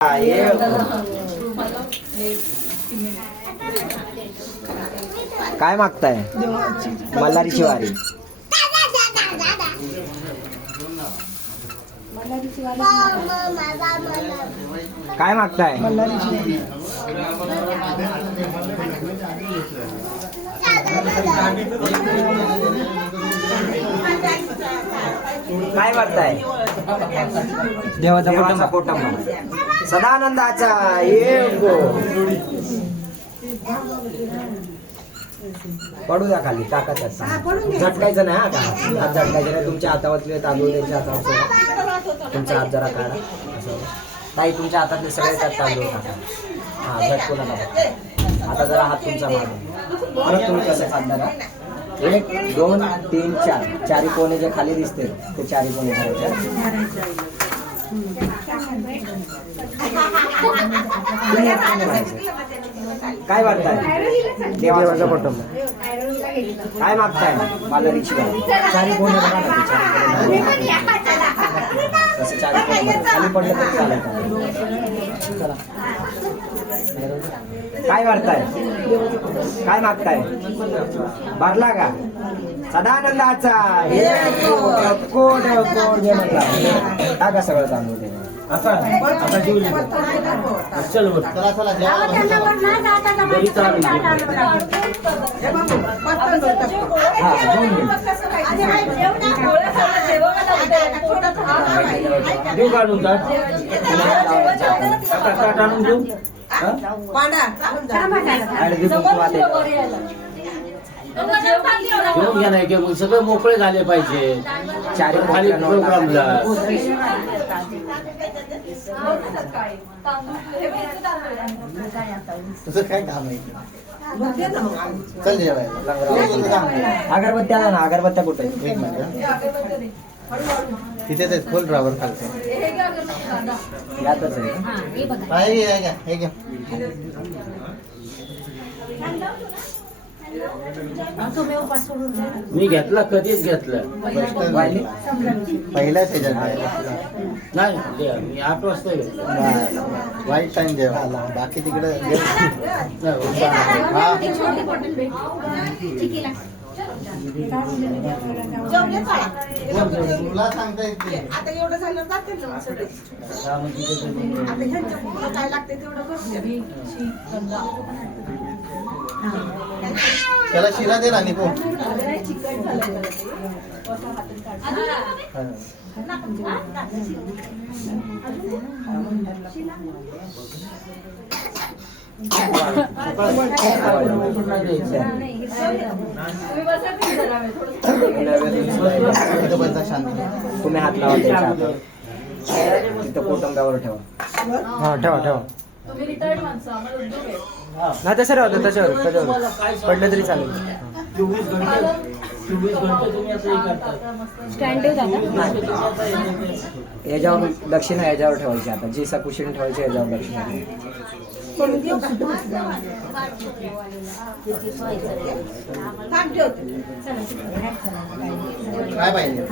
काय मागताय? मल्हारीची वारी. काय मागताय? काय मागताय? देवाचा फोटो सदानंदाचा पडू द्या खाली, टाकायचं झटकायचं नाही. आता हात झटकायचं नाही. तुमच्या हातावरचे तांदूळ त्यांच्या हातावर सोडा. तुमचा हात जरा काढा असं. ताई तुमच्या हातातले सगळे त्यात तांदूळ टाका. हा झटकू नका. आता जरा हात तुमचा मारून परत तुम्ही कसं काढणार? 1 2 3 4 चारी कोणे जे खाली दिसते ते चारी कोणे करायचे. काय वाटताय? देवाचा फोटो. काय मागताय? मल्हारीची वारी. चारी कोणे बघा ना, तसं चारी कोणे खाली पडलं तर चालत. चला काय वाटताय? काय मागताय? भरला का? सदानंदाचा कोड कोड घे म्हटला. टाका सगळं तांदूळ ते. आता जेवली. चल चला चला देऊ काढून आणून देऊ. घेऊन घ्या नाही घेऊन सगळे मोकळे झाले पाहिजे. चारी खाली प्रोग्रामला तुझं काय काम आहे? चल जेवायला. अगरबत्त्या आला ना. अगरबत्त्या कुठे? एक मिनिट तिथेच आहेत. फुल ड्रायव्हर खालते यातच आहे. हे घ्या. मी घेतला, कधीच घेतलं. पहिल्याच नाही, मी 8 वाजता घेतलं. वाईट टाइम जेवायला. बाकी तिकडे तुला सांगता येते. आता एवढं झालं जाते ना सगळे. काय लागते तेवढं त्याला शिरा दे ना निको. तुम्ही हात लावा तिथं कोटंगावर ठेवा. हा ठेवा. नाही तसं राहतं. त्याच्यावर पडलं तरी चालेल. 24 घंटे तुम्ही असं याच्यावर दक्षिणा याच्यावर ठेवायची. आता जी सकुशीने ठेवायची याच्यावर दक्षिणा. काय पाहिजे?